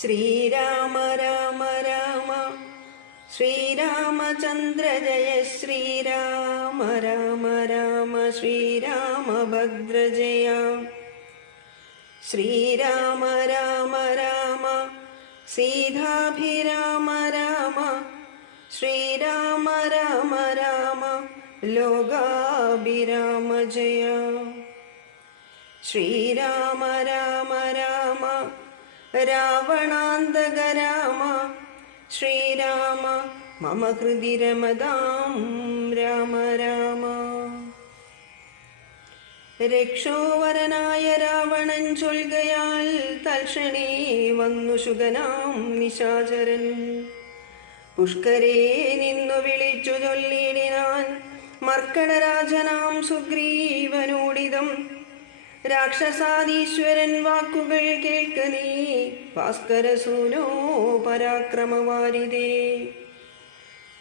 ശ്രീരാമ രാമ രാമ ശ്രീരാമചന്ദ്ര ജയ ശ്രീരാമ രാമ രാമ ശ്രീരാമഭദ്ര ജയ ശ്രീരാമ രാമ രാമ സീതാഭിരാമ രാമ ശ്രീരാമ രാമ രാമ ലോകാഭിരാമ ജയ ശ്രീരാമ രാമ രാമ രാവണാന്തക രാമ ശ്രീരാമ മമ ഹൃദി രമതാം രാമ രാമ. രക്ഷോവരനായ രാവണൻ ചൊൽകയാൽ തൽക്ഷണേ വന്നു ശുഗനാം നിശാചരൻ. പുഷ്കരേ നിന്നു വിളിച്ചു ചൊല്ലിടിനാൻ മർക്കടരാജനാം സുഗ്രീവനോടിതം. രാക്ഷസാദീശ്വരൻ വാക്കുകൾ കേൾക്ക നീ ഭാസ്കരസൂനോ പരാക്രമവാരിതേ.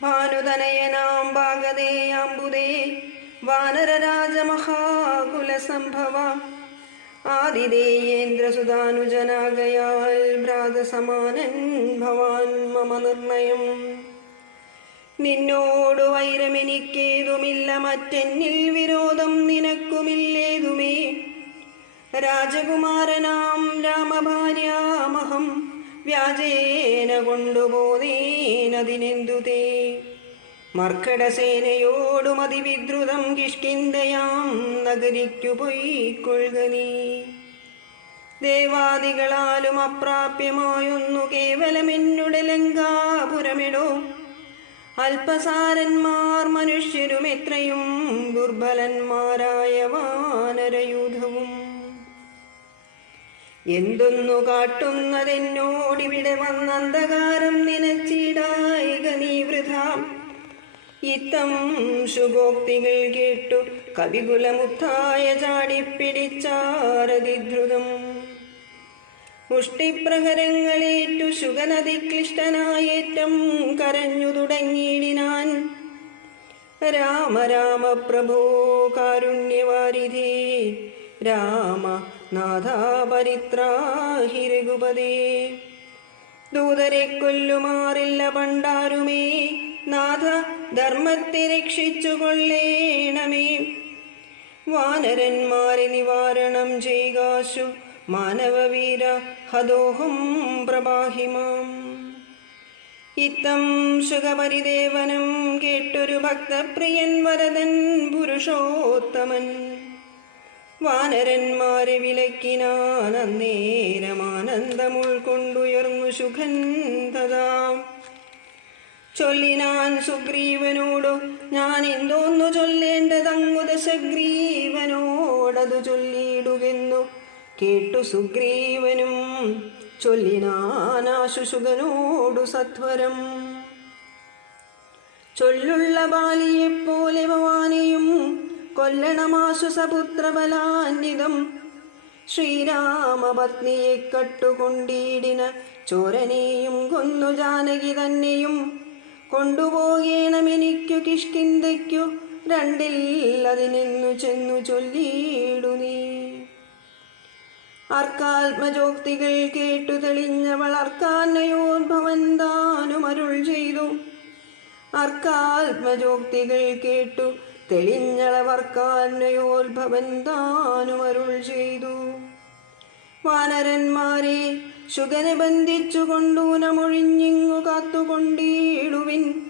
ഭാനുതനയനാം ഭാഗതേ അംബുദേ വാനരരാജമഹാകുലസംഭവ. ആതിഥേയേന്ദ്രസുതാനുജനാകയാൽ ഭ്രാതസമാനൻ ഭവാൻ മമ നിർണയം. നിന്നോടു വൈരമെനിക്കേതുമില്ല, മറ്റെന്നിൽ വിരോധം നിനക്കുമില്ലേതുമേ. രാജകുമാരനാം രാമഭാര്യാമഹം വ്യാജേന കൊണ്ടുപോതേനതിനെന്തുതേ. മർക്കടസേനയോടും അതിവിദ്രുതം കിഷ്കിന്ധയാം നഗരിക്കു പൊയ്ക്കൊള്ളുക നീ. ദേവാദികളാലും അപ്രാപ്യമായൊന്നു കേവലമെന്നുടെ ലങ്കാപുരമിടോ. അല്പസാരന്മാർ മനുഷ്യരും എത്രയും ദുർബലന്മാരായ വാനരയൂഥവും. എന്തൊന്നു കാട്ടുന്നതെന്നോടിവിടെ വന്നന്ധകാരം നിനച്ചിടായിക നീ വൃഥ. ഇത്തം ശുഭോക്തികൾ കേട്ടു കവികുലമുത്തായ ചാടിപ്പിടിച്ചാരതിദ്രുതം. മുഷ്ടിപ്രഹരങ്ങളേറ്റു ശുഗനതിക്ലിഷ്ടനായേറ്റം കരഞ്ഞു തുടങ്ങിയിടിനാൻ. രാമ രാമ പ്രഭോ കാരുണ്യവാരിധേ രാമ നാഥാ പരിത്രാഹി രഘുപതേ. ദൂതരെ കൊല്ലുമാറില്ല പണ്ടാരുമേ, നാഥ ധർമ്മത്തെ രക്ഷിച്ചു കൊള്ളേണമേ. വാനരന്മാരെ നിവാരണം ചെയ്കാശു മാനവവീര ഹദോഹം പ്രഭാഹിമാം. ഇത്തം സുഖപരിദേവനം കേട്ടൊരു ഭക്തപ്രിയൻ വരദൻ പുരുഷോത്തമൻ. വാനരന്മാരെ വിലക്കിനാൻ അന്നേരമാനന്ദം ഉൾക്കൊണ്ടുയർന്നു സുഖൻ തഥാ. ചൊല്ലിനാൻ സുഗ്രീവനോടു ഞാൻ എന്തോന്നു ചൊല്ലേണ്ടതങ്ങു ദശഗ്രീവനോടതു ചൊല്ലിയിടുകെന്നു കേട്ടു സുഗ്രീവനും. ചൊല്ലിനാനാശുസുകനോടു സത്വരം. ചൊല്ലുള്ള ബാലിയെപ്പോലെ ഭവാനെയും കൊല്ലണമാശു സപുത്രബലാന്വിതം. ശ്രീരാമപത്നിയെ കട്ടുകൊണ്ടിടിന ചോരനെയും കൊന്നു ജാനകി തന്നെയും കൊണ്ടുപോകേണമെനിക്കു കിഷ്കിന്ധയ്ക്കു. രണ്ടിൽ അതിനെന്നു ചെന്നു ചൊല്ലിയിടു നീ. അർക്കാത്മജോക്തികൾ കേട്ടു തെളിഞ്ഞവൾ അർക്കാന്നയോദ്ഭവൻ താനും അരുൾ ചെയ്തു. അർക്കാത്മജോക്തികൾ കേട്ടു തെളിഞ്ഞളവർക്കാന്നയോദ്ഭവൻ താനും അരുൾ ചെയ്തു. വാനരന്മാരെ ശുഗനെ ബന്ധിച്ചു കൊണ്ടൂനമൊഴിഞ്ഞിങ്ങു കാത്തുകൊണ്ടിടുവിൻ.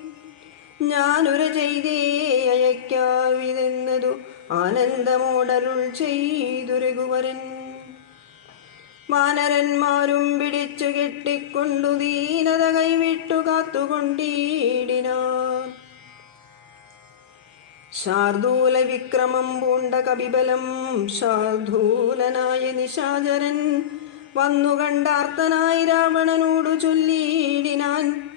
ഞാനൊരു ചെയ്തേ അയക്കാവിതെന്നതു ആനന്ദമോടരുൾ ചെയ്തു രഘുവരൻ. വാനരന്മാരും പിടിച്ചു കെട്ടിക്കൊണ്ടു ദീനത കൈവിട്ടു കാത്തുകൊണ്ടിടിനാർ. ശാർദൂല വിക്രമം പൂണ്ട കപിബലം ശാർദൂലനായ നിശാചരൻ വന്നു കണ്ടാർത്തനായി രാവണനോടു ചൊല്ലിയിടിനാൻ.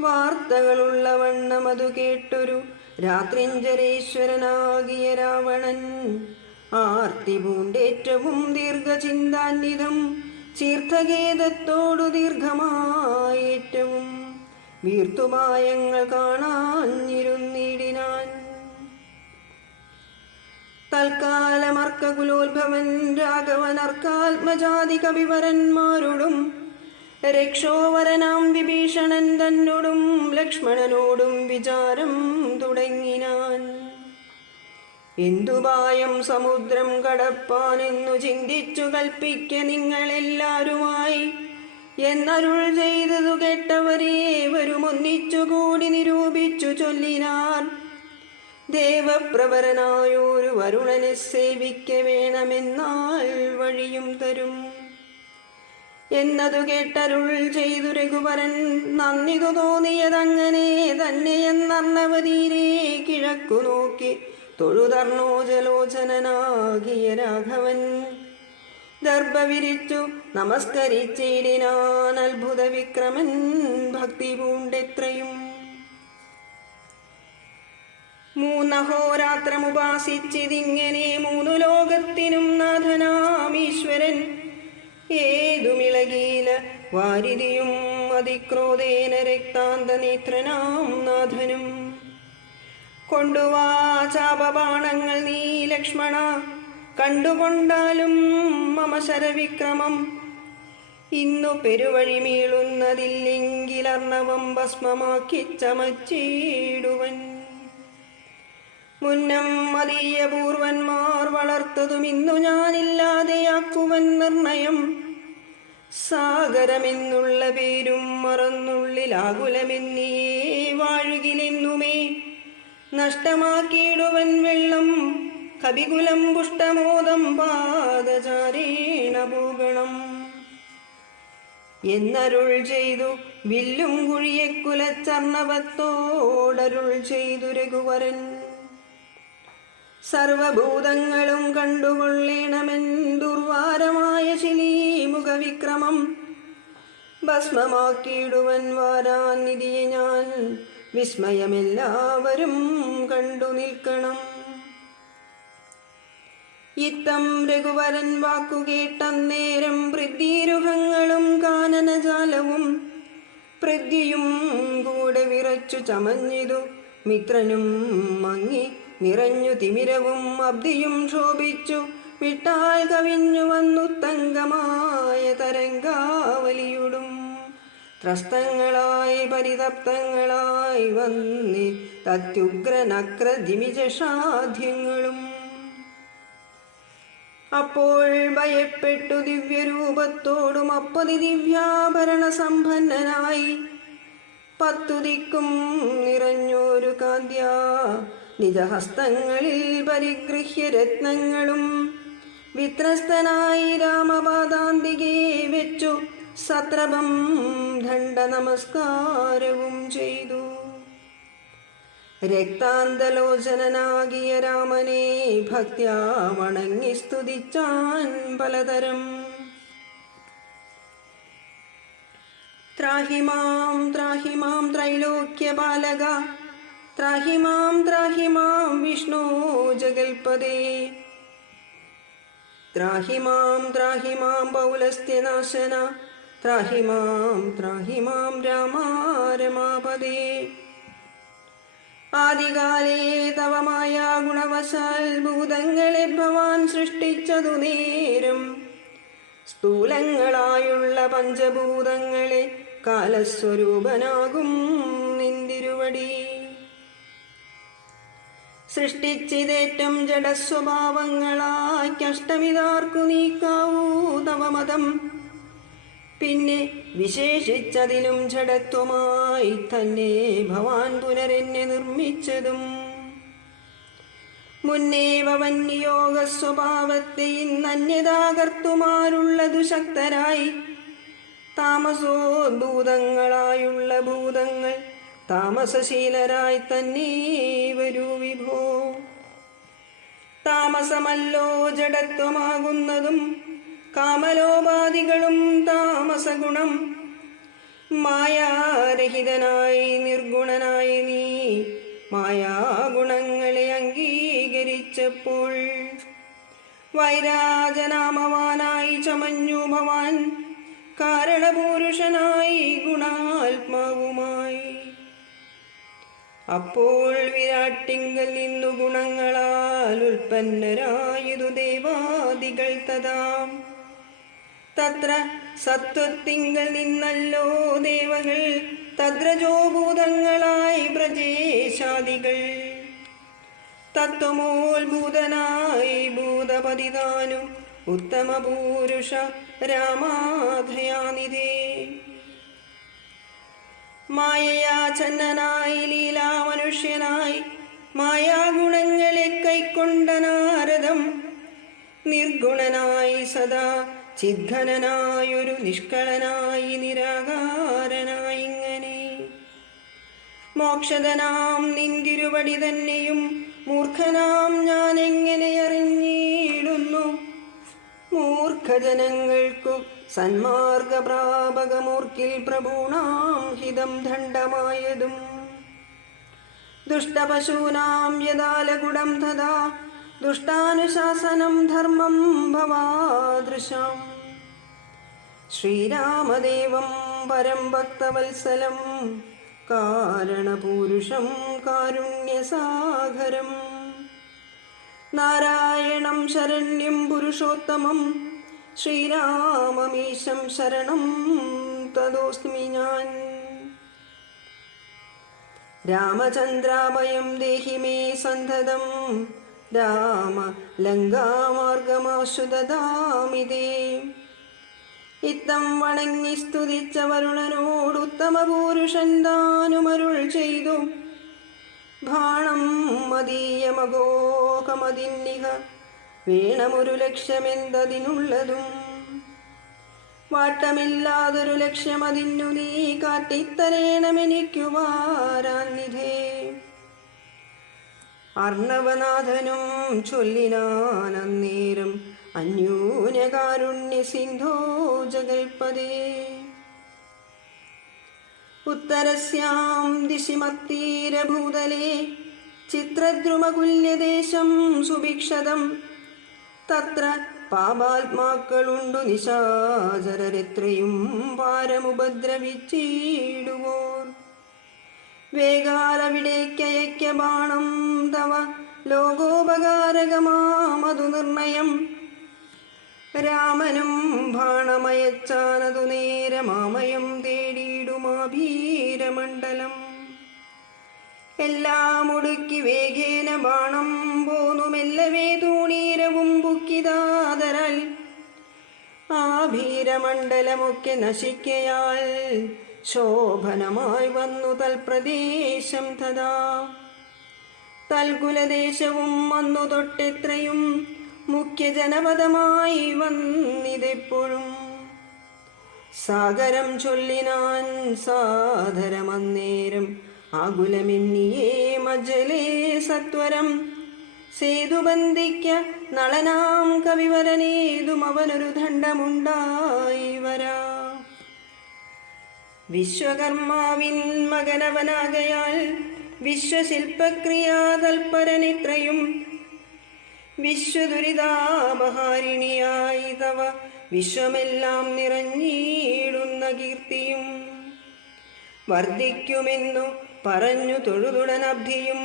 വാർത്തകളുള്ള വണ്ണം അതു കേട്ടൊരു രാത്രിഞ്ജരേശ്വരനാകിയ രാവണൻ ആർത്തി പൂണ്ടേറ്റവും ദീർഘചിന്താന്വിതം ചീർത്ഥഖേദത്തോടു ദീർഘമായേറ്റവും വീർത്തുപായങ്ങൾ കാണാഞ്ഞിരുന്നിടിനാൻ. തൽക്കാലമർക്കകുലോത്ഭവൻ രാഘവനർക്കാത്മജാതി കവിവരന്മാരോടും രക്ഷോവരനാം വിഭീഷണൻ തന്നോടും ലക്ഷ്മണനോടും വിചാരം തുടങ്ങിനാൻ. എന്തുപായം സമുദ്രം കടപ്പാനെന്നു ചിന്തിച്ചു കൽപ്പിക്ക നിങ്ങളെല്ലാരുമായി എന്നരുൾ ചെയ്തതു കേട്ടവരേവരും ഒന്നിച്ചുകൂടി നിരൂപിച്ചു ചൊല്ലിനാർ. ദേവപ്രവരനായൊരു വരുണനെ സേവിക്ക വേണമെന്നാൽ വഴിയും തരും എന്നതു കേട്ടരുൾ ചെയ്തു രഘുവരൻ. നന്ദിതു തോന്നിയതങ്ങനെ തന്നെയെന്നർണവതീരെ കിഴക്കു നോക്കി തൊഴുതർണോജലോചനാകിയ രാഘവൻ ദർഭ വിരിച്ചു നമസ്കരിച്ചിടിനാൻ. അത്ഭുത വിക്രമൻ ഭക്തി പൂണ്ടെത്രയും. മൂന്നഹോരാത്രമുപാസിച്ചിതിങ്ങനെ മൂന്നു ലോകത്തിനും നാഥനാമീശ്വരൻ ഏതുമിളകീല വാരിതിയും അതിക്രോധേന രക്താന്തനേത്രനാം നാഥനും. കൊണ്ടുവാ ചാപബാണങ്ങൾ നീ ലക്ഷ്മണ, കണ്ടുകൊണ്ടാലും മമ ശരവിക്രമം. ഇന്നു പെരുവഴി മീളുന്നതില്ലെങ്കിലർണവം ഭസ്മമാക്കി ചമച്ചിടുവൻ. മുന്നം മതീയ പൂർവന്മാർ വളർത്തതും ഇന്നു ഞാനില്ലാതെയാക്കുവൻ നിർണയം. സാഗരമെന്നുള്ള പേരും മറന്നുള്ളിലാകുലമെന്നിയേ വാഴുകിലെന്നുമേ നഷ്ടമാക്കിയിടുവൻ വെള്ളം. കവികുലം പുഷ്ടമോദം പാദചാരേണ പൂഗണം എന്നരുൾ ചെയ്തു വില്ലും കുഴിയെ കുലച്ചർണവത്തോടരുൾ ചെയ്തു രഘുവരൻ. സർവഭൂതങ്ങളും കണ്ടുകൊള്ളേണമെൻ ദുർവാരമായ ശിലീമുഖ വിക്രമം. ഭസ്മമാക്കിയിടുവൻ വാരാനിധിയെ ഞാൻ, വിസ്മയമെല്ലാവരും കണ്ടു നിൽക്കണം. ഇത്തം രഘുവരൻ വാക്കുകേട്ടന്നേരം പൃഥ്വീരുഹങ്ങളും കാനനജാലവും പൃഥ്വിയും കൂടെ വിറച്ചു ചമഞ്ഞിതു. മിത്രനും മങ്ങി നിറഞ്ഞു തിമിരവും അബ്ദിയും ശോഭിച്ചു. വിട്ടാൽ കവിഞ്ഞു വന്നു തങ്കമായ തരംഗാവലിയുടും ത്രസ്തങ്ങളായി പരിതപ്തങ്ങളായി വന്നി തത്യുഗ്രനക്രദിമിജഷാധ്യങ്ങളും. അപ്പോൾ ഭയപ്പെട്ടു ദിവ്യരൂപത്തോടും അപ്പതി ദിവ്യാഭരണ സമ്പന്നനായി 10 ദിക്കും നിറഞ്ഞൊരു കാന്ത്യ നിജഹസ്തങ്ങളിൽ പരിഗൃഹ്യ രത്നങ്ങളും വിത്രസ്തനായി രാമപാദാന്തികെ വെച്ചു സത്രപം ദണ്ഡ നമസ്കാരവും ചെയ്തു. രക്താന്തലോചനാകിയ രാമനെ ഭക്ത്യാ വണങ്ങി സ്തുതിച്ചാൻ പലതരം. ത്രാഹി മാം ത്രൈലോക്യപാലക, ത്രാഹി മാം വിഷ്ണോ ജഗൽപദേ, ത്രാഹി മാം പൗലസ്ത്യനാശന, ത്രാഹി മാം രാമ രമാപദേ. ആദികാലേ തവ മായാ ഗുണവശാൽ ഭൂതങ്ങളെ ഭവാൻ സൃഷ്ടിച്ചതു നേരം. സ്ഥൂലങ്ങളായുള്ള പഞ്ചഭൂതങ്ങളെ കാലസ്വരൂപനാകും നിന്തിരുവടി. സൃഷ്ടിച്ചിതേറ്റം ജഡസ്വഭാവങ്ങളായിഷ്ടമിതാർക്കു നീക്കാവൂ തവ മതം. പിന്നെ വിശേഷിച്ചതിലും ജഡത്വമായി തന്നെ ഭവാൻ പുനരെന്നെ നിർമ്മിച്ചതും. മുന്നേവ വന്യയോഗ സ്വഭാവത്തെ ഇന്നന്യതാകർത്തുമാരുള്ളതു ശക്തരായി. താമസോദ്ഭൂതങ്ങളായുള്ള ഭൂതങ്ങൾ താമസശീലരായി തന്നെ വരൂ വിഭോ. താമസമല്ലോ ജഡത്വമാകുന്നതും കാമലോപാദികളും താമസഗുണം. മായാരഹിതനായി നിർഗുണനായി നീ മായാഗുണങ്ങളെ അംഗീകരിച്ചപ്പോൾ വൈരാജനാമവാനായി ചമഞ്ഞു ഭവാൻ കാരണപുരുഷനായി ഗുണാത്മാവുമായി. അപ്പോൾ വിരാട്ടിങ്കൽ നിന്നു ഗുണങ്ങളാൽ ഉൽപ്പന്നരായതു ദേവാദികൾ തഥാ. തത്ര സത്വത്തിങ്കൽ നിന്നല്ലോ ദേവകൾ തദ്രജോഭൂതങ്ങളായി പ്രജേശാദികൾ. തത്വമോത്ഭൂതനായി ഭൂതപതിതാനും ഉത്തമ പൂരുഷ രാമാധയാനിധേ. മായയാചന്നനായി ലീലാമനുഷ്യനായി മായാഗുണങ്ങളെ കൈക്കൊണ്ട നാരദം നിർഗുണനായി സദാ ചിദ്ഘനനായൊരു നിഷ്കളനായി നിരാകാരനായി ഇങ്ങനെ മോക്ഷദനാം നിന്തിരുവടി തന്നെയും മൂർഖനാം ഞാൻ എങ്ങനെ അറിഞ്ഞിടുന്നു. മൂർഖജനങ്ങൾക്കു സന്മാർഗപ്രാപകമൂർക്കിൽ പ്രഭൂണാം ഹിതം ദണ്ഡമായതും ദുഷ്ടപശൂനാം യദാലകുടം തഥാ ദുഷ്ടാനുശാസനം ധർമ്മം ഭവാദൃശാം. ശ്രീരാമദേവം പരം ഭക്തവത്സലം കാരണപൂരുഷം കാരുണ്യസാഗരം നാരായണം ശരണ്യം പുരുഷോത്തമം ശ്രീരാമമീശം ശരണം തദോസ്മി ഞാൻ. രാമചന്ദ്രാഭയം ദേഹി മേ സന്തതം രാമ ലങ്കാമാർഗമാശു ദദാമിതേ. ഇത്തം വണങ്ങി സ്തുതിച്ച വരുണനോട് ഉത്തമ പുരുഷൻ താനുമരുൾ ചെയ്തു. ബാണം മദീയമഗോകമതിന്നിഹ വേണമൊരു ലക്ഷ്യമെന്തതിനുള്ളതും. വാട്ടമില്ലാതൊരു ലക്ഷ്യമതിന്നു നീ കാട്ടിത്തരേണമെനിക്കു വാരാനിധേ. അർണവനാഥനും ചൊല്ലിനാനന്നേരം അന്യൂനകാരുണ്യ സിന്ധോ ജഗൽപദേ. ഉത്തരസ്യാം ദിശി മത്തീരഭൂതലേ ചിത്രദ്രുമകുല്യദേശം സുഭിക്ഷതം. തത്ര പാപാത്മാക്കളുണ്ടു നിശാചരരെത്രയും പാരമുപദ്രവിച്ചിടുവോർ. വേഗാലവിടേക്കയക്യ ബാണം തവ ലോകോപകാരകമാമതു നിർണയം. രാമനും ബാണമയച്ചാനതു നേരമാമയം തേടിയിടുമാഭീരമണ്ഡലം. എല്ലാം ഒടുക്കി വേഗേന ബാണം പോന്നുമെല്ലവേ തൂണീരവും ബുക്കിതാതരാൽ. ആ ഭീരമണ്ഡലമൊക്കെ നശിക്കയാൽ ശോഭനമായി വന്നു തൽപ്രദേശം തഥാ. തൽകുലദേശവും വന്നു തൊട്ടെത്രയും മുഖ്യ ജനപദമായി വന്നിതെപ്പോഴും. സാഗരം ചൊല്ലിനാൻ സാദരമന്നേരം ആകുലമെന്നിയേ മജ്ജലേ സത്വരം. സേതുബന്ധിക്ക നളനാം കവിവരനേതും അവനൊരു ദണ്ഡമുണ്ടായി വരാ. വിശ്വകർമാവിൻ മകനവനാകയാൽ വിശ്വശില്പക്രിയാതൽപരനിത്രയും. വിശ്വദുരിതാപഹാരിണിയായി തവ വിശ്വമെല്ലാം നിറഞ്ഞിടുന്ന കീർത്തിയും. വർദ്ധിക്കുമെന്നു പറഞ്ഞു തൊഴുതുടനബ്ധിയും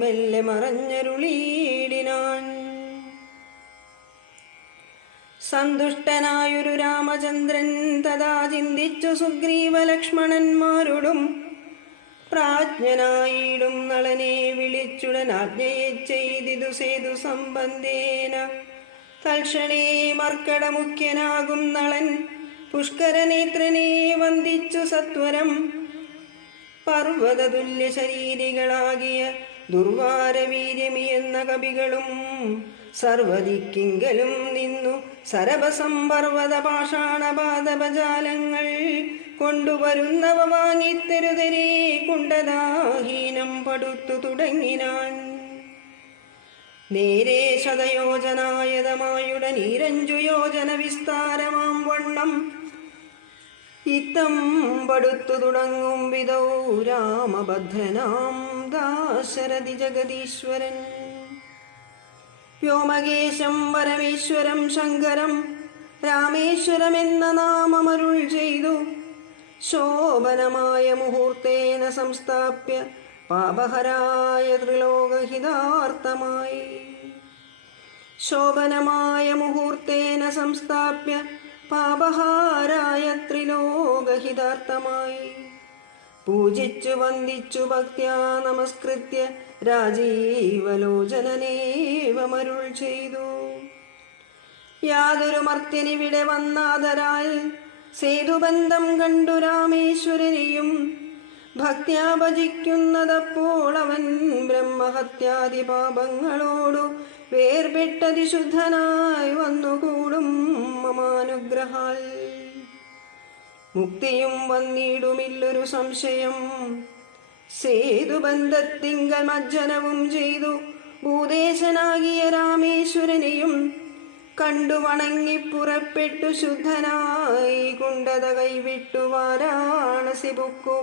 മെല്ലെ മറഞ്ഞരുളീടിനാൻ. സന്തുഷ്ടനായൊരു രാമചന്ദ്രൻ തഥാ ചിന്തിച്ചു സുഗ്രീവ ലക്ഷ്മണന്മാരോടും. പ്രാജ്ഞനായിടും നളനെ വിളിച്ചുടൻ ആജ്ഞയെ ചെയ്തിതു സേതു സംബന്ധേന. തൽക്ഷണേ മർക്കടമുഖ്യനാകും നളൻ പുഷ്കരനേത്രനെ വന്ദിച്ചു സത്വരം. പർവ്വതതുല്യ ശരീരികളാകിയ ദുർവാരവീര്യമി എന്ന കവികളും സർവദിക്കിങ്കലും നിന്നു സരഭസം പർവ്വത പാഷാണപാദപജാലങ്ങൾ കൊണ്ടുവരുന്നവ വാങ്ങിത്തെരുതരേ കുണ്ടദാഹീനം പടുത്തു തുടങ്ങിനാൻ. നേരെ ശതയോജനായതമായുടെ 5 യോജന വിസ്താരമാം വണ്ണം ഇത്തം പടുത്തു തുടങ്ങും വിധൗ രാമഭദ്രനാം ദാശരഥി ജഗദീശ്വരൻ. വ്യോമകേശം പരമേശ്വരം ശങ്കരം രാമേശ്വരമെന്ന നാമമരുൾ ചെയ്തു. ശോഭനമായ മുഹൂർത്തേന സംസ്ഥാപ്യ പാപഹരായ ത്രിലോകഹിതാർത്ഥമായി. ശോഭനമായ മുഹൂർത്തേന സംസ്ഥാപ്യ പാപഹാരായ ത്രിലോകഹിതാർത്ഥമായി പൂജിച്ചു വന്ദിച്ചു ഭക്ത്യാ നമസ്കൃത്യ രാജീവലോചനനേവമരുൾ ചെയ്തു. യാതൊരു മർത്യനിവിടെ വന്നാദരാൽ സേതുബന്ധം കണ്ടു രാമേശ്വരനെയും ഭക്ത്യാ ഭജിക്കുന്നതപ്പോൾ അവൻ ബ്രഹ്മഹത്യാദി പാപങ്ങളോടു വേർപെട്ടതിശുദ്ധനായി വന്നുകൂടും മമാനുഗ്രഹാൽ. മുക്തിയും വന്നിടുമില്ലൊരു സംശയം. സേതുബന്ധത്തിങ്കൽ മജ്ജനവും ചെയ്തു ഭൂദേശനാകിയ രാമേശ്വരനെയും കണ്ടു വണങ്ങി പുറപ്പെട്ടു ശുദ്ധനായി കുണ്ടത കൈവിട്ടു വാരാണസി പൊക്കു.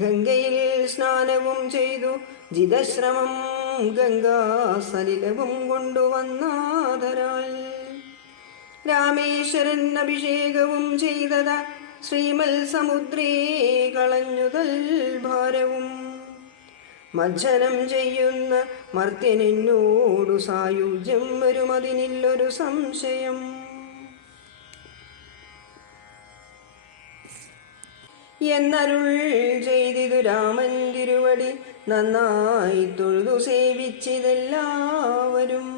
ഗംഗയിൽ സ്നാനവും ചെയ്തു ജിതശ്രമം ഗംഗാസലിലവും കൊണ്ടുവന്നാദരാൽ രാമേശ്വരൻ അഭിഷേകവും ചെയ്തത ശ്രീമൽ സമുദ്രേ കളഞ്ഞുതൽ ഭാരവും. മജ്ജനം ചെയ്യുന്ന മർത്യനോടു സായുജ്യം വരുമതിനില്ലൊരു സംശയം. എന്നരുൾ ചെയ്തിതു രാമൻ തിരുവടി നന്നായി തൊഴുതു സേവിച്ചിതെല്ലാവരും.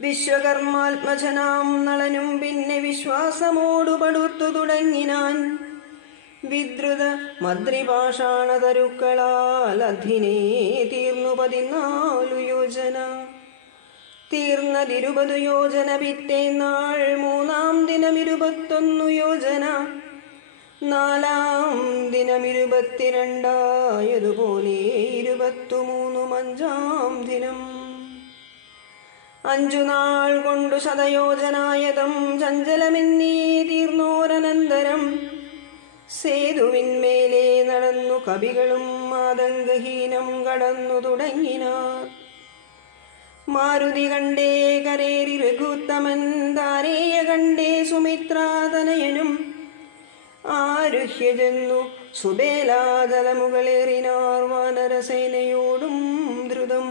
വിശ്വകർമാത്മജനാം നളനും പിന്നെ വിശ്വാസമോടു പടുത്തു തുടങ്ങിനാൻ. വിദ്രുത മദ്രിപാഷാണതരുക്കളാൽ അധിനേ തീർന്നു 14 യോജന. തീർന്നതിരുപതു യോജന പിറ്റേന്നാൾ മൂന്നാം ദിനം 21 യോജന. നാലാം ദിനം 22 23 അഞ്ചാം ദിനം. 5 നാൾ കൊണ്ടു ശതയോജനായതം ചഞ്ചലമെന്നീ തീർന്നോരനന്തരം സേതുവിന്മേലെ നടന്നു കവികളും ആതങ്കഹീനം കടന്നു തുടങ്ങിനാർ. മാരുതി കണ്ടേ കരേറി രഘുത്തമൻ താരേയ കണ്ടേ സുമിത്രാതനയനും ആരുഹ്യ ചെന്നു സുബേലാതലമുകളേറിനാർ വാനരസേനയോടും ദ്രുതം.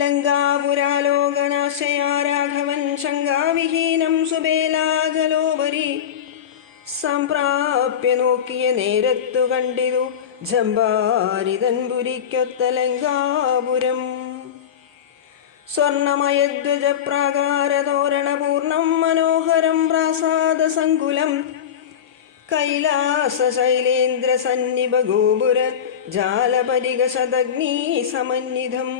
ലങ്കാപുരാലോകനാശയാ രാഘവൻ ശങ്കാവിഹീനം സുബേലാജലോപരി സംപ്രാപ്യ നോക്കിയ നേരത്തു കണ്ടിതു ജംബാരിതൻ പുരിക്കൊത്ത ലങ്കാപുരം. സ്വർണമയധ്വജ പ്രാകാരതോരണപൂർണം മനോഹരം പ്രാസാദ സങ്കുലം കൈലാസ ശൈലേന്ദ്ര സന്നിഭ ഗോപുര ജാലപരിക ശതഗ്നി സമന്വിതം.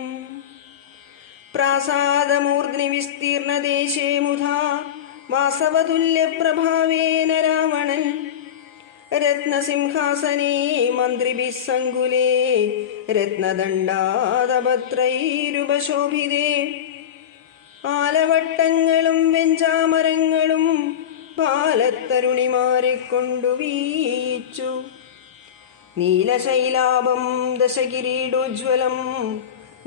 പ്രാസാദമൂർധ്നി വിസ്തീർണദേശേ മുധാ വാസവതുല്യ പ്രഭാവേന രാവണൻ രത്നസിംഹാസനേ മന്ത്രിഭിഃ സങ്കുലേ രത്നദണ്ഡാതപത്രൈരുപശോഭിതേ. ആലവട്ടങ്ങളും വെഞ്ചാമരങ്ങളും ബാലത്തരുണിമാരെ കൊണ്ടു വീച്ചു. നീലശൈലാഭം ദശകിരീടോജ്വലം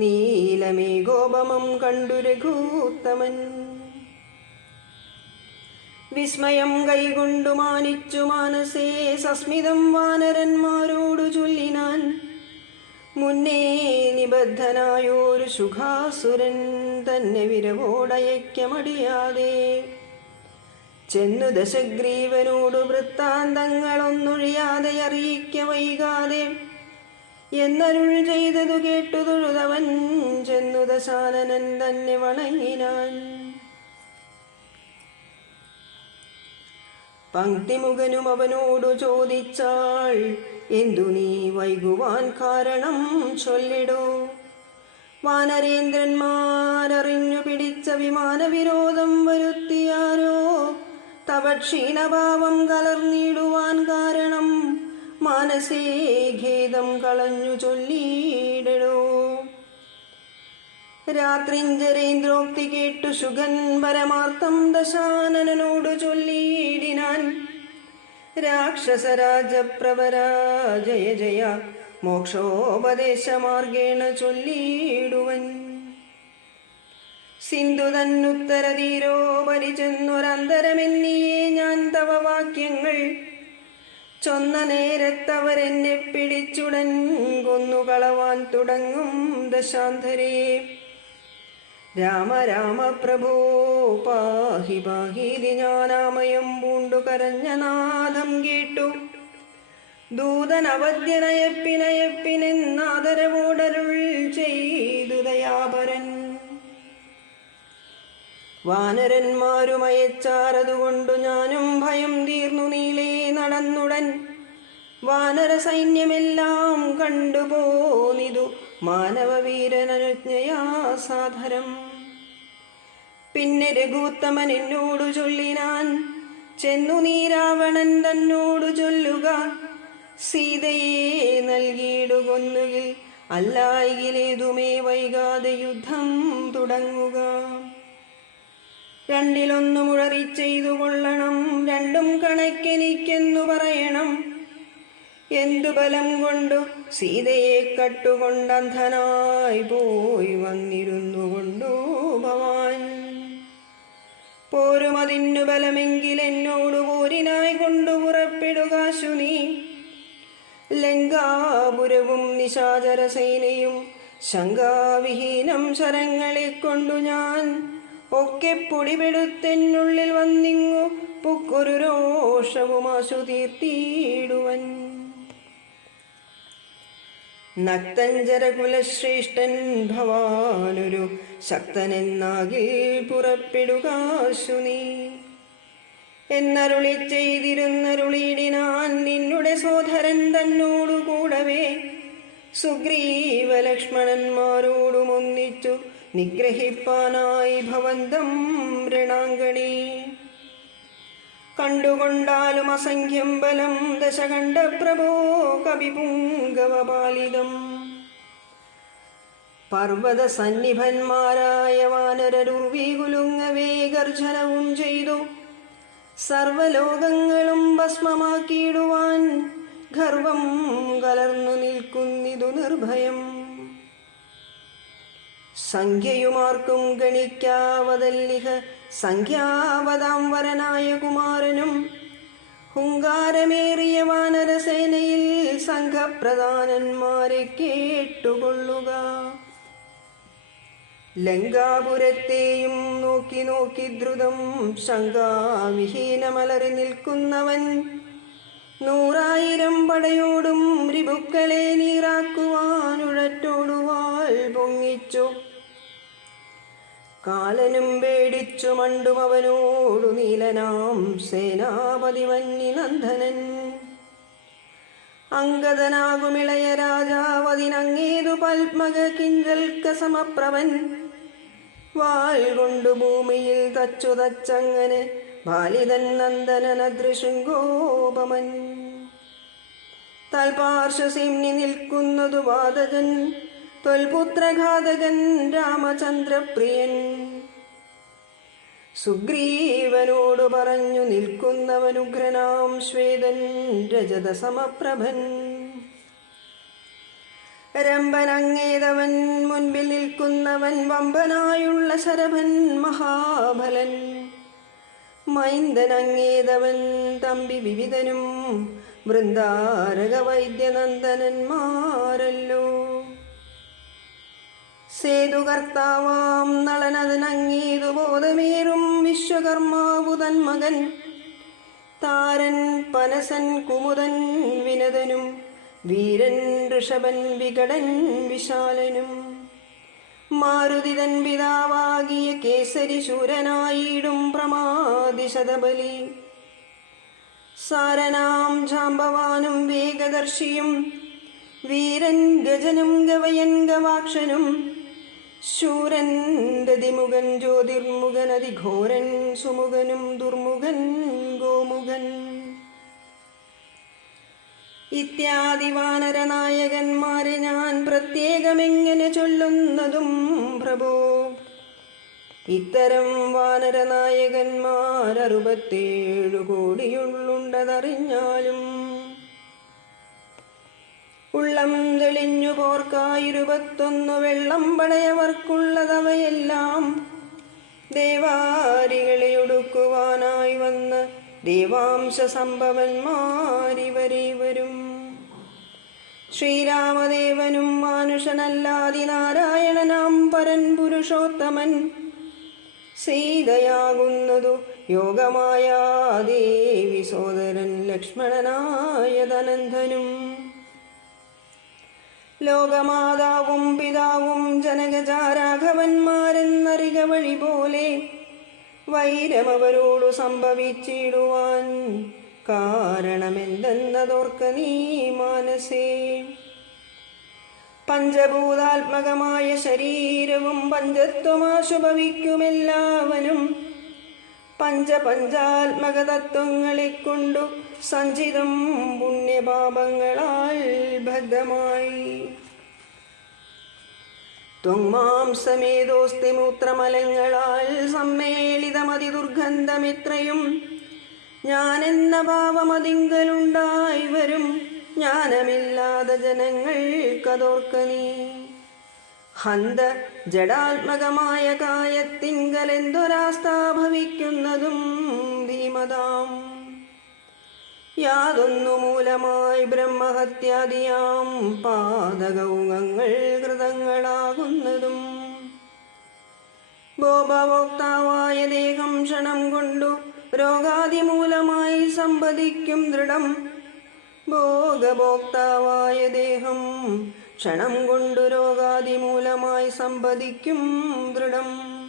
നീലമേഘോപമം കണ്ടു രഘൂത്തമൻ. വിസ്മയം കൈകൊണ്ടു മാനിച്ചു മാനസേ സസ്മിതം വാനരന്മാരോടു ചൊല്ലിനാൻ. മുന്നേ നിബദ്ധനായോരു ശുഖാസുരൻ തന്നെ വിരവോടയക്കമടിയാതെ ചെന്നു ദശഗ്രീവനോടു വൃത്താന്തങ്ങളൊന്നൊഴിയാതെ അറിയിക്ക വൈകാതെ എന്നരുൾ ചെയ്തതു കേട്ടു തൊഴുതവൻ ചെന്നു ദശാനനൻ തന്നെ വണങ്ങിനാൻ. പങ്ക്തിമുഖനും അവനോടു ചോദിച്ചാൾ, എന്തു നീ വൈകുവാൻ കാരണം ചൊല്ലിടോ. വാനരേന്ദ്രന്മാരറിഞ്ഞു പിടിച്ച വിമാനവിരോധം വരുത്തിയാരോ തവ ക്ഷീണഭാവം കലർന്നിടുവാൻ കാരണം മാനസേ ഖേദം കളഞ്ഞു ചൊല്ലിയിടോ. രാത്രിഞ്ചരേന്ദ്രോക്തി കേട്ടു ശുഗൻ പരമാർത്ഥം ദശാനനോടു ചൊല്ലിയിടിനാൻ. രാക്ഷസരാജപ്രവരാ ജയ ജയ മോക്ഷോപദേശമാർഗേണ ചൊല്ലിയിടുവൻ. സിന്ധു തന്നുത്തര തീരോപരി ചെന്നൊരന്തരമെന്നിയേ ഞാൻ തവ വാക്യങ്ങൾ ചൊന്ന നേരത്തവരെന്നെ പിടിച്ചുടൻ കൊന്നുകളവാൻ തുടങ്ങും ദശാന്തരേ. രാമ രാമ പ്രഭോ പാഹി പാഹീതി ഞാനാമയം പൂണ്ടു കരഞ്ഞ നാദം കേട്ടു. ദൂതൻ അവധ്യനയപ്പിനയപ്പിനെന്നാദരവോടരുൾ ചെയ്തു ദയാപരൻ. വാനരന്മാരുമയച്ചാറതുകൊണ്ടു ഞാനും ഭയം തീർന്നു നീളേ നടന്നുടൻ. വാനര സൈന്യമെല്ലാം കണ്ടുപോന്നിതു മാനവവീരനനുജ്ഞയാ സാദരം. പിന്നെ രഘുത്തമൻ എന്നോടു ചൊല്ലിനാൻ, ചെന്നു നീ രാവണൻ തന്നോടു ചൊല്ലുക, സീതയെ നൽകിയിടുകൊന്നുകിൽ അല്ലായിലേതുമേ വൈകാതെ യുദ്ധം തുടങ്ങുക. രണ്ടിലൊന്നു മുഴറി ചെയ്തു കൊള്ളണം, രണ്ടും കണക്കെനിക്കെന്നു പറയണം. എന്തു ബലം കൊണ്ടു സീതയെ കട്ടുകൊണ്ടന്ധനായി പോയി വന്നിരുന്നു കൊണ്ടു ഭവാൻ. പോരുമതിന്നു ബലമെങ്കിൽ എന്നോടു പോരിനായി കൊണ്ടു പുറപ്പെടുക ശുനി. ലങ്കാപുരവും നിശാചര സേനയും ശങ്കാവിഹീനം ശരങ്ങളെ കൊണ്ടു ഞാൻ ഒക്കെ പൊടിപെടുത്തെന്നുള്ളിൽ വന്നിങ്ങു പുക്കൊരു രോഷവുമാശു തീർത്തിയിടുവൻ. നക്തഞ്ചരകുലശ്രേഷ്ഠൻ ഭവാനൊരു ശക്തനെന്നാകിൽ പുറപ്പെടുക ശുനി എന്നരുളി ചെയ്തിരുന്നരുളിയിടിനാൻ. നിന്നുടെ സോദരൻ തന്നോടു കൂടവേ സുഗ്രീവ ലക്ഷ്മണന്മാരോടും ഒന്നിച്ചു നിഗ്രഹിപ്പാനായി ഭവന്തം രണാങ്കണേ. കണ്ടുകൊണ്ടാലും അസംഖ്യം ബലം ദശകണ്ഠ പ്രഭോ കവിപുങ്കവപാലിതം. പർവ്വത സന്നിഭന്മാരായ വാനരരുർവീകുലുങ്ങവേ ഗർജനവും ചെയ്തു സർവലോകങ്ങളും ഭസ്മമാക്കിയിടുവാൻ ഗർവം കലർന്നു നിൽക്കുന്നിതു നിർഭയം. സംഖ്യയുമാർക്കും ഗണിക്കാവതല്ലിഹ സംഖ്യാവതാം വരനായ കുമാരനും ഹുങ്കാരമേറിയ വാനരസേനയിൽ സംഘപ്രധാനന്മാരെ കേട്ടുകൊള്ളുക. ലങ്കാപുരത്തെയും നോക്കി നോക്കി ദ്രുതം ശങ്കാവിഹീനമലറി നിൽക്കുന്നവൻ 100,000 പടയോടും രിപുക്കളെ നീറാക്കുവാനുഴറ്റോടുവാൾ പൊങ്ങിച്ചു. കാലനും പേടിച്ചു മണ്ടും അവനോടു നീലനാം സേനാപതി വന്നി നന്ദനൻ. അംഗദനാകുമിളയ രാജാവതിനങ്ങേതു പത്മക കിഞ്ചൽക്ക സമപ്രവൻ. വാൾ കൊണ്ടു ഭൂമിയിൽ തച്ചു തച്ചങ്ങനെ ബാലിതൻ നന്ദനനദൃശൃംഗോപമൻ. തൽപാർശ്വസിംനി നിൽക്കുന്നതു വാതകൻ ത്വൽപുത്രഘാതകൻ രാമചന്ദ്രപ്രിയൻ. സുഗ്രീവനോടു പറഞ്ഞു നിൽക്കുന്നവനുഗ്രനാം ശ്വേതൻ രജത സമപ്രഭൻ. രംഭനങ്ങേതവൻ മുൻപിൽ നിൽക്കുന്നവൻ വമ്പനായുള്ള ശരഭൻ മഹാബലൻ. മൈന്ദനങ്ങേതവൻ തമ്പി വിവിധനും വൃന്ദാരക വൈദ്യനന്ദനന്മാരല്ലോ. സേതുകർത്താവാം നളനതനങ്ങേതു ബോധമേറും വിശ്വകർമാവുതൻ മകൻ. താരൻ പനസൻ കുമുദൻ വിനതനും വീരൻ ഋഷഭൻ വികടൻ വിശാലനും. മാരുതിതൻ പിതാവാകിയ കേസരി ശൂരനായിടും പ്രമാദിശതബലി. സാരനാം ജാമ്പവാനും വേഗദർശിയും വീരൻ ഗജനും ഗവയൻ ഗവാക്ഷനും. ശൂരൻ ദതിമുഖൻ ജ്യോതിർമുഖൻ അതിഘോരൻ സുമുഖനും ദുർമുഖൻ ഗോമുഖൻ. ഇത്യാദി വാനരനായകന്മാരെ ഞാൻ പ്രത്യേകമെങ്ങനെ ചൊല്ലുന്നതും പ്രഭോ. ഇത്തരം വാനരനായകന്മാർ 67 കോടിയുള്ളുണ്ടതറിഞ്ഞാലും. ഉള്ളം തെളിഞ്ഞു പോർക്കായി 21 വെള്ളം പടയവർക്കുള്ളതവയെല്ലാം. ദേവാരികളെ ഒടുക്കുവാനായി വന്ന് ദേവാംശ സംഭവന്മാരിവരെ വരും. ശ്രീരാമദേവനും മാനുഷനല്ലാതിനാരായണനാം പരൻ പുരുഷോത്തമൻ സീതയാകുന്നതു യോഗമായ ദേവി സോദരൻ ലക്ഷ്മണനായ ധനന്ധനും ലോകമാതാവും പിതാവും ജനകജാരാഘവന്മാരെന്നറിക വഴി പോലെ വൈരമവരോടു സംഭവിച്ചിടുവാൻ കാരണമെന്തെന്നതോർക്ക നീ മാനസേ. പഞ്ചഭൂതാത്മകമായ ശരീരവും പഞ്ചത്വമാശുഭവിക്കുമെല്ലാവനും പഞ്ചപഞ്ചാത്മക തത്വങ്ങളെ കൊണ്ടു സഞ്ചിതം പുണ്യപാപങ്ങളാൽ ബദ്ധമായി. ത്വങ്മാംസമേതോസ്തി മൂത്രമലങ്ങളാൽ സമ്മേളിതമതി ദുർഗന്ധമിത്രയും ഞാനെന്ന ഭാവമതിങ്കലുണ്ടായി വരും ജ്ഞാനമില്ലാതെ ജനങ്ങൾക്കതോർക്ക നീ. ഹന്ത ജഡാത്മകമായ കായത്തിങ്കലെന്തൊരാസ്ഥാ ഭവിക്കുന്നതും ധീമതാം. യാതൊന്നു മൂലമായി ബ്രഹ്മഹത്യാദിയാം പാതകൗകങ്ങൾ കൃതങ്ങളാകുന്നതും ഭോഗഭോക്താവായ ദേഹം ക്ഷണം കൊണ്ടു രോഗാദിമൂലമായി സമ്പദിക്കും ദൃഢം. ഭോഗഭോക്താവായ ദേഹം ക്ഷണം കൊണ്ടു രോഗാദിമൂലമായി സമ്പദിക്കും ദൃഢം.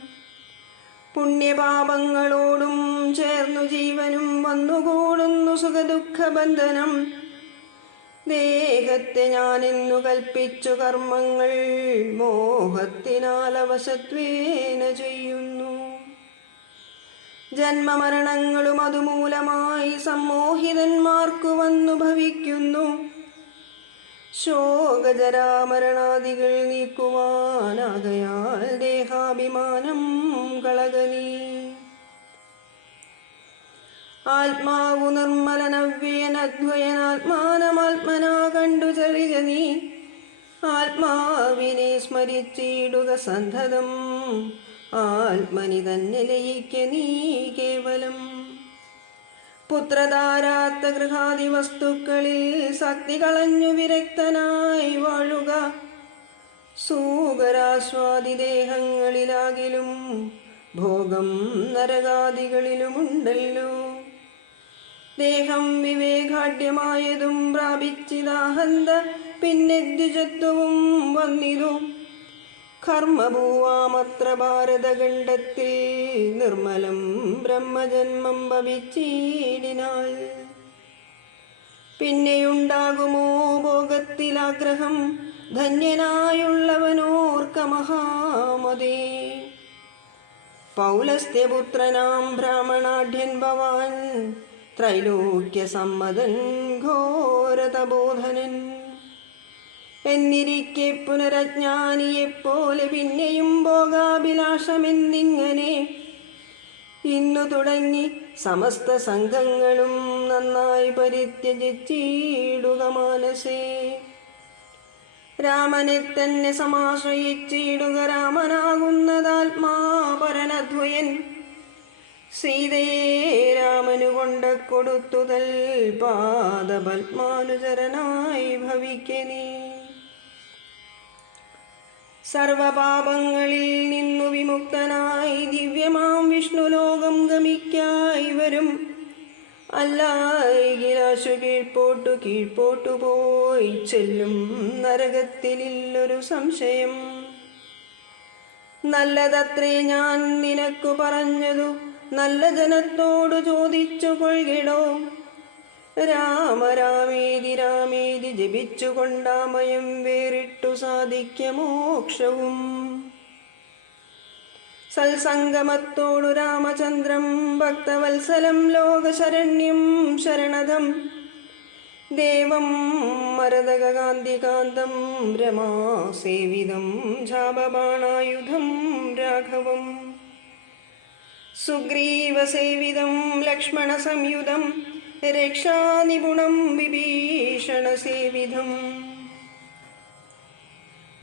പുണ്യപാപങ്ങളോടും ചേർന്നു ജീവനും വന്നുകൂടുന്നു സുഖദുഃഖബന്ധനം. ദേഹത്തെ ഞാനെന്നു കൽപ്പിച്ചു കർമ്മങ്ങൾ മോഹത്തിനാൽ അവശത്വേന ചെയ്യുന്നു. ജന്മമരണങ്ങളും അതുമൂലമായി സമ്മോഹിതന്മാർക്കു വന്നു ഭവിക്കുന്നു. ശോകജരാമരണാദികൾ നീക്കുവാനാകയാൽ ദേഹാഭിമാനം കളകനീ. ആത്മാവു നിർമ്മലനവ്യയനദ്വയനാത്മാനമാത്മനാ കണ്ടു ചളിക നീ. ആത്മാവിനെ സ്മരിച്ചിടുക സന്തതം ആത്മനി തന്നെ ലയിക്ക നീ കേവലം. പുത്രധാരാത്ത ഗൃഹാദി വസ്തുക്കളിൽ ശക്തി കളഞ്ഞു വിരക്തനായി വാഴുക. സൂകരാസ്വാദിദേഹങ്ങളിലാകിലും ഭോഗം നരകാദികളിലുമുണ്ടല്ലോ. ദേഹം വിവേകാഢ്യമായതും പ്രാപിച്ചിതാഹന്ത പിന്നെ ദ്വിജത്വവും വന്നിതു. കർമ്മഭൂവാമത്ര ഭാരതഖണ്ഡത്തിൽ നിർമ്മലം ബ്രഹ്മജന്മം ഭവിച്ചിടിനാൽ പിന്നെയുണ്ടാകുമോ ഭോഗത്തിലാഗ്രഹം ധന്യനായുള്ളവനോർക്ക മഹാമതേ. പൗലസ്ത്യപുത്രനാം ബ്രാഹ്മണാഢ്യൻ ഭവാൻ ത്രൈലോക്യ സമ്മതൻ ഘോരതബോധനൻ എന്നിരിക്കെ പുനരജ്ഞാനിയെപ്പോലെ പിന്നെയും ഭോഗാഭിലാഷമെന്നിങ്ങനെ ഇന്നു തുടങ്ങി സമസ്ത സംഘങ്ങളും നന്നായി പരിത്യജിച്ചിടുക മാനസേ. രാമനെ തന്നെ സമാശ്രയിച്ചിടുക. രാമനാകുന്നതാത്മാ പരനദ്വയൻ സീതയെ രാമനു കൊണ്ട കൊടുത്തുതൽ പാദപത്മാനുചരനായി ഭവിക്കനീ. സർവപാപങ്ങളിൽ നിന്നു വിമുക്തനായി ദിവ്യമാം വിഷ്ണുലോകം ഗമിക്കായി വരും. അല്ലായികിലാശു കീഴ്പോട്ടു പോയി ചെല്ലും നരകത്തിലില്ലൊരു സംശയം. നല്ലതത്രേ ഞാൻ നിനക്കു പറഞ്ഞതു നല്ല ജനത്തോടു ചോദിച്ചു കൊள்കിടോ. രാമരാമേതി രാമേതി ജപിച്ചുകൊണ്ടാമയം വേറിട്ടു സാധിക്ക മോക്ഷവും. സൽസംഗമത്തോടു രാമചന്ദ്രം ഭക്തവത്സലം ലോകശരണ്യം ശരണദം ദേവം മരതകാന്തികാന്തം രമാസേവിതം ജാപബാണായുധം രാഘവം സുഗ്രീവസേവിതം ലക്ഷ്മണസംയുതം രക്ഷാനിപുണം വിഭീഷണസേവിതം.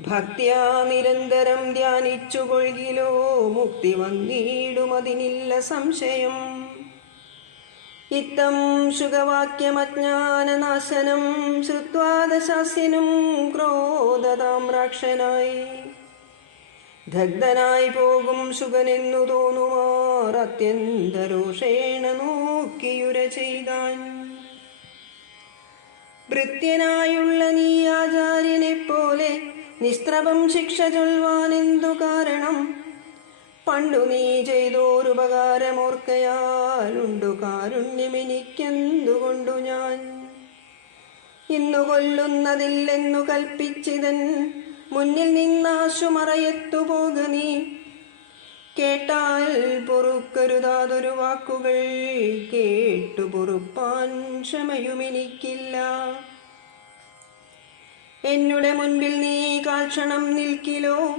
ഭക്ത്യാ നിരന്തരം ധ്യാനിച്ചുകൊള്ളിലോ മുക്തി വന്നിടുമതിനില്ല സംശയം. ഇത്തം ശുഗവാക്യമജ്ഞാനനാശനം ശ്രുത്വാദശാസ്യനും ക്രോധതാമ്രാക്ഷനായി ദഗ്ധനായി പോകും ശുഗനെന്നു തോന്നുമാർ അത്യന്തരോഷേണ നോക്കിയുര ചെയ്താൻ. ഭൃത്യനായുള്ള നീ ആചാര്യനെ പോലെ നിസ്ത്രപം ശിക്ഷ ചൊൽവാനെന്തു കാരണം? പണ്ടു നീ ചെയ്തോരുപകാരമോർക്കയാലുണ്ടു കാരുണ്യമെനിക്കെന്തുകൊണ്ടു ഞാൻ? ഇന്നു കൊല്ലുന്നതില്ലെന്നു കൽപ്പിച്ചിതൻ മുന്നിൽ നിന്നാശുമറയത്തു പോക നീ. കേട്ടാൽ പൊറുക്കരുതാതൊരു വാക്കുകൾ കേട്ടു പൊറുപ്പാൻ ക്ഷമയുമെനിക്കില്ല. എന്നുടെ മുൻപിൽ നീ കാൽക്ഷണം നിൽക്കിലോ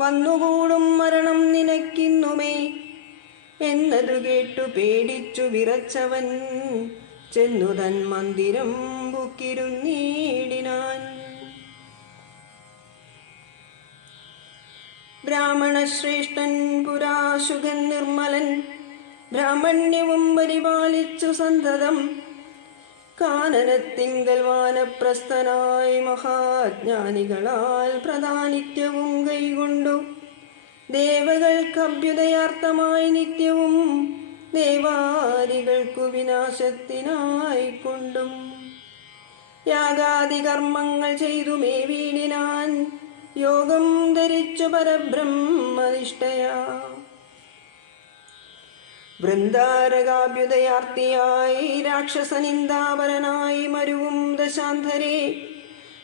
വന്നുകൂടും മരണം നിനക്കിന്നുമേ എന്നതു കേട്ടു പേടിച്ചു വിറച്ചവൻ ചെന്നു തൻ മന്ദിരം ബുക്കിരുന്നീടിനാൻ. ബ്രാഹ്മണശ്രേഷ്ഠൻ പുരാശുഖൻ നിർമ്മലൻ ബ്രാഹ്മണ്യവും പരിപാലിച്ചു സന്തതം കാനനത്തിങ്കൽ വാനപ്രസ്ഥനായി മഹാജ്ഞാനികളാൽ പ്രധാനിത്യവും കൈകൊണ്ടു ദേവകൾക്കഭ്യുദയാർത്ഥമായി നിത്യവും ദേവാദികൾക്കു വിനാശത്തിനായിക്കൊണ്ടും യാഗാദി കർമ്മങ്ങൾ ചെയ്തു മേവീടിനാൻ യോഗം ധരിച്ചു പരബ്രഹ്മനിഷ്ഠയാ. വൃന്ദാരകാഭ്യുദയാർത്ഥിയായി രാക്ഷസനിന്ദാപരനായി മരുവും ദശാന്തരേ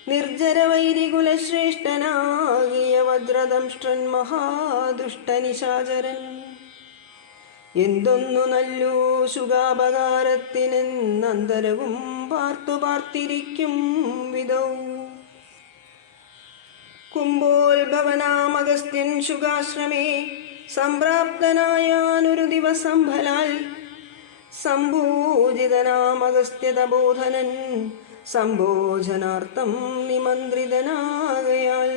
നിർജ്ജരവൈരികുലശ്രേഷ്ഠനാകിയ വജ്രദംഷ്ട്രൻ മഹാദുഷ്ടനിശാചരൻ എന്തൊന്നു നല്ലു സുഖാപകാരത്തിനെന്നന്തരവും പാർത്തു പാർത്തിരിക്കും വിധൗ. കുംഭോത്ഭവനാമഗസ്ത്യൻ ശുഗാശ്രമേ സംപ്രാപ്തനായാനൊരു ദിവസം ഫലാൽ സംഭൂജിതനാമഗസ്ത്യതബോധനൻ സംഭോജനാർത്ഥം നിമന്ത്രിതനാകയാൽ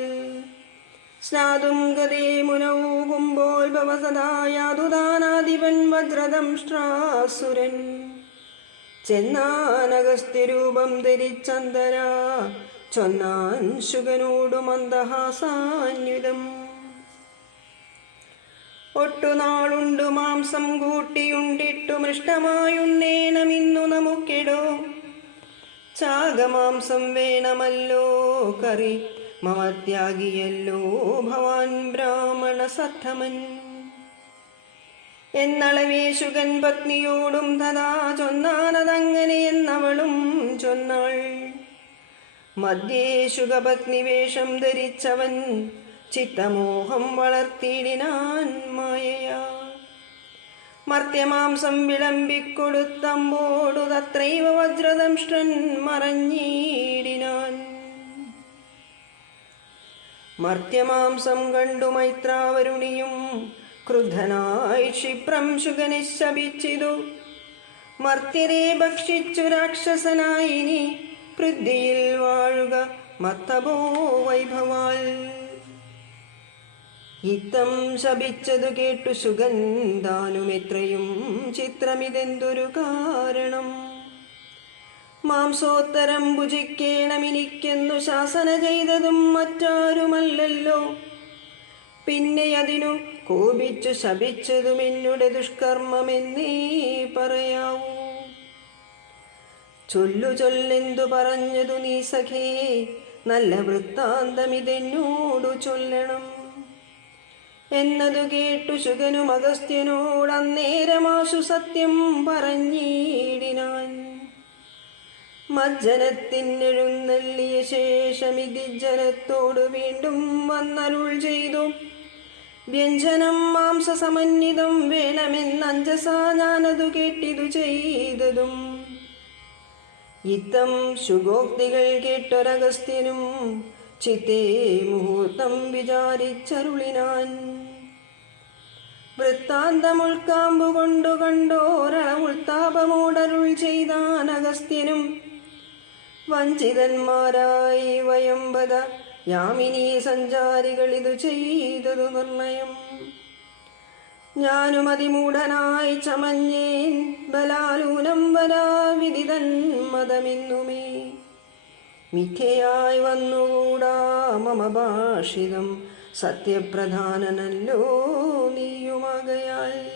സ്നാതും ഗതേ മുനൗ കുംഭോത്ഭവ സദായാതുദാനാധിപൻ വജ്രദംഷ്ട്രാസുരൻ ചെന്നാനഗസ്ത്യരൂപം ധരിച്ചന്തരാ ചൊന്നാൻ ശുഗനോടു മന്ദഹാസാന്വിതം. ഒട്ടുനാളുണ്ടു മാംസം കൂട്ടിയുണ്ടിട്ടു മൃഷ്ടമായുണ്ണേണമിന്നു നമുക്കെടോ. ചാകമാംസം വേണമല്ലോ കറി മമ ത്യാഗിയല്ലോ ഭവാൻ ബ്രാഹ്മണ സദ്ധമൻ എന്നളവേ ശുഗൻ പത്നിയോടും തഥാ ചൊന്നാനതങ്ങനെ എന്നവളും ചൊന്നാൾ. മധ്യേ ശുഗപത്നി വേഷം ധരിച്ചവൻ ചിത്തമോഹം വളർത്തിയിടിനാൻ മായയാ. മർത്യമാംസം വിളമ്പിക്കൊടുത്തമ്പോടു തത്രൈവ വജ്രദംഷ്ട്രൻ മറഞ്ഞിടിനാൻ. മർത്യമാംസം കണ്ടു മൈത്രാവരുണിയും ക്രുദ്ധനായി ക്ഷിപ്രം ശുഗനെ ശപിച്ചിതു. മർത്യരെ ഭക്ഷിച്ചു രാക്ഷസനായിനി പൃഥ്വിയിൽ വാഴുക മത്തപോ വൈഭവാൽ. ഇത്തം ശപിച്ചതു കേട്ടു ശുഗൻ താനും എത്രയും ചിത്രമിതെന്തൊരു കാരണം? മാംസോത്തരം ഭുജിക്കേണമെനിക്കെന്നു ശാസന ചെയ്തതും മറ്റാരുമല്ലല്ലോ. പിന്നെ അതിനു കോപിച്ചു ശപിച്ചതും എന്നുടെ ദുഷ്കർമ്മമെന്നേ പറയാവൂ. ചൊല്ലു ചൊല്ലെന്തു പറഞ്ഞതു നീ സഖേ നല്ല വൃത്താന്തമിതെന്നോടു ചൊല്ലണം എന്നതു കേട്ടു ശുഗനും അഗസ്ത്യനോടന്നേരമാശു സത്യം പറഞ്ഞിടിനാൻ. മജ്ജനത്തിനെഴുന്നള്ളിയ ശേഷമിതി ജനത്തോടു വീണ്ടും വന്നരുൾ ചെയ്തു. വ്യഞ്ജനം മാംസസമന്വിതം വേണമെന്നഞ്ജസാ ഞാനതു കേട്ടിതു ചെയ്തതും. ഇത്തം ശുഗോക്തികൾ കേട്ടൊരഗസ്ത്യനും ചിത്തേ മുഹൂർത്തം വിചാരിച്ചരുളിനാൻ. വൃത്താന്തമുൾക്കാമ്പു കൊണ്ടു കണ്ടോരണമുൾത്താപമോടരുൾ ചെയ്താൻ അഗസ്ത്യനും. വഞ്ചിതന്മാരായി വയംബദ യാമിനി സഞ്ചാരികൾ ഇതു ചെയ്തതു നിർണയം. ഞാനും അതിമൂഢനായി ചമഞ്ഞേൻ ബലാലൂനം വരാവിദിതൻ മതമെന്നുമേ. മിഥ്യയായി വന്നുകൂടാ മമ ഭാഷിതം, സത്യപ്രധാനനല്ലോ നീയുമാകയാൽ.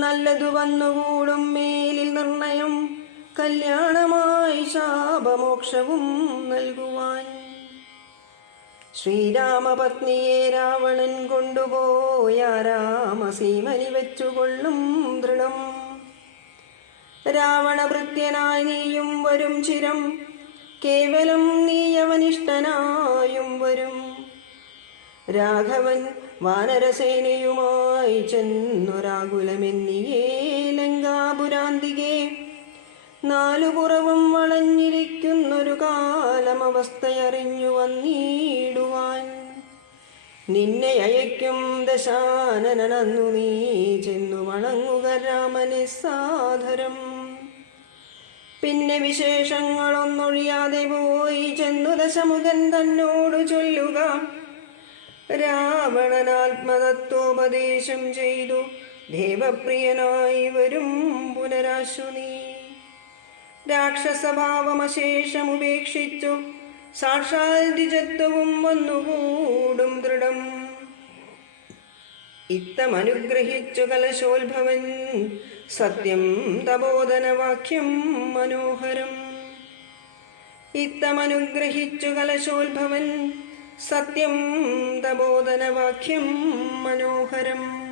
നല്ലതു വന്നുകൂടും മേലിൽ നിർണയം, കല്യാണമായി ശാപമോക്ഷവും നൽകുവാൻ. ശ്രീരാമപത്നിയെ രാവണൻ കൊണ്ടുപോയ രാമസീമനി വെച്ചുകൊള്ളും ദൃഢം. രാവണഭൃത്യനായി നീയും വരും ചിരം, കേവലം നീയവനിഷ്ടനായും വരും. രാഘവൻ വാനരസേനയുമായി ചെന്നൊരാകുലമെന്നിയേ ലങ്കാപുരാന്തികെ. നാലുപുറവും വളഞ്ഞിരിക്കുന്നൊരു കാലം അവസ്ഥയറിഞ്ഞു വന്നിടുവാൻ. നിന്നെ അയക്കും ദശാനനന്നു നീ ചെന്നു വണങ്ങുക രാമനെ സാദരം. പിന്നെ വിശേഷങ്ങളൊന്നൊഴിയാതെ പോയി ചെന്നു ദശമുഖൻ തന്നോടു ചൊല്ലുക. രാവണനാത്മതത്വോപദേശം ചെയ്തു ദേവപ്രിയനായി വരും പുനരാശു നീ. രാക്ഷസഭാവമശേഷമുപേക്ഷിച്ചു സാക്ഷാൽ ദ്വിജത്വവും വന്നുകൂടും ദൃഢം. ഇത്തമനുഗ്രഹിച്ചു കലശോത്ഭവൻ സത്യം തപോധനവാക്യം മനോഹരം. ഇത്തമനുഗ്രഹിച്ചു കലശോത്ഭവൻ സത്യം തപോധനവാക്യം മനോഹരം.